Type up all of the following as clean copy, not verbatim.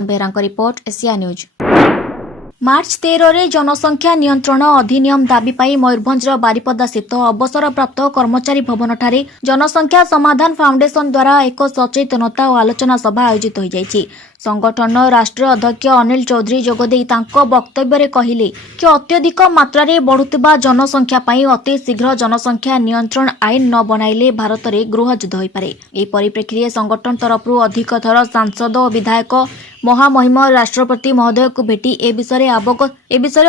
बेहराଙ୍କ report Asia news. मार्च 13 रे जनसंख्या नियंत्रण अधिनियम दाबी पाई मयूरभंजर बारिपदा स्थित अवसरप्राप्त कर्मचारी भवन ठारे जनसंख्या समाधान फाउंडेशन द्वारा एक सचेतनता और आलोचना सभा आयोजित हो जाइछि। संगठन राष्ट्रीय अध्यक्ष अनिल चौधरी जोगदे वक्तव्य कहले कि अत्यधिक मात्रा रे बढ़ुतिबा जनसंख्या पाई अति शीघ्र जनसंख्या नियंत्रण आईन न बनाइले भारत में गृहयुद्ध हो पारे। एही परिप्रेक्षी संगठन तरफ अधिक थर सांसद और विधायक महामहिम राष्ट्रपति महोदय को भेटी ए विषय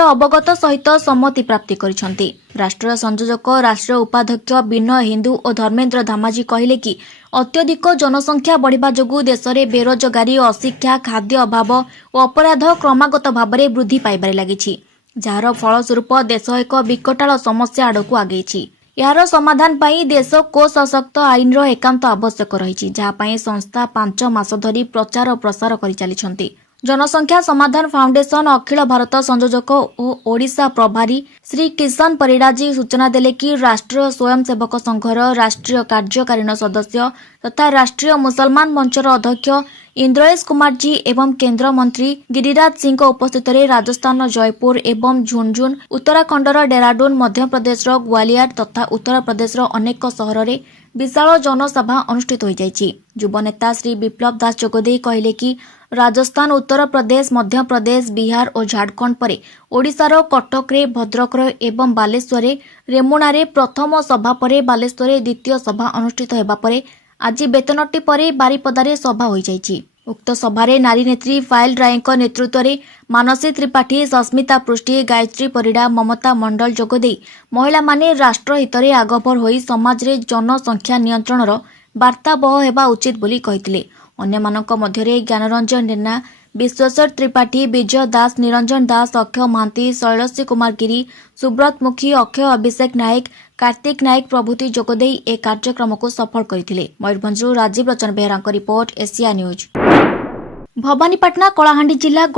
अवगत सहित सम्मति प्राप्ति करिसंती। राष्ट्रीय संयोजक राष्ट्रीय उपाध्यक्ष विनय हिंदू और धर्मेन्द्र धामाजी कहले कि अत्यधिक जनसंख्या बढ़िबा जोगु देश में बेरोजगारी, अशिक्षा, खाद्य अभाव और अपराध क्रमागत भाव में वृद्धि पाइबारे लागिछि, जार फलस्वरूप देश एक विकटाल समस्या आड़कू आगेछि। यार समाधान पाई देश को सशक्त आईन एकांत आवश्यक रही, जहाँ संस्था 5 मास धरी प्रचार और प्रसार कर चली। जनसंख्या समाधान फाउंडेशन अखिल भारत संयोजक और ओडिशा प्रभारी श्री किशन परिडाजी सूचना देले कि राष्ट्रीय स्वयंसेवक संघर राष्ट्रीय कार्यकारिणी सदस्य तथा राष्ट्रीय मुसलमान मंचर अध्यक्ष इंद्रेश कुमार जी एवं केंद्र मंत्री गिरिराज सिंह उपस्थित राजस्थान जयपुर एवं झुंझुन, उत्तराखंडर डेहराडून, मध्य प्रदेश ग्वालियर तथा उत्तर प्रदेश अनेक सहर में विशाल जनसभा अनुष्ठित हो जाइछि। युव नेता श्री विप्लव दास जोगदे कहले कि राजस्थान, उत्तर प्रदेश, मध्य प्रदेश, बिहार और झारखंड पर ओडिशार कटक, भद्रक एवं बालेश्वर रेमुणा प्रथम सभा पर बालेश्वर द्वितीय सभा अनुष्ठित होगा पर आज बेतनटी पर बारिपदारे सभा हो जाइछि। उक्त सभारे नारी नेत्री फाइल राय नेतृत्व में मानसी त्रिपाठी, सस्मिता पृष्टि, गायत्री परिडा, ममता मंडल जोगदे महिला माने राष्ट्रहित में आगभर होई समाज रे जनसंख्या नियंत्रण वार्ता बह हेबा उचित बोली कहिथिले। अन्यमानक मध्यरे ज्ञानरंजन जेना, विश्वेश्वर त्रिपाठी, विजय दास, निरंजन दास, अक्षय महांती, शैलश्री कुमार गिरी, सुब्रत मुखी, अक्षय अभिषेक नायक, कार्तिक नायक प्रभृति जोगदे ए कार्यक्रम को सफल करथिले। मयूरभंजरू राजीव लोचन बेहराଙ୍କ report Asia news. Bhawanipatna Kalahandi जिला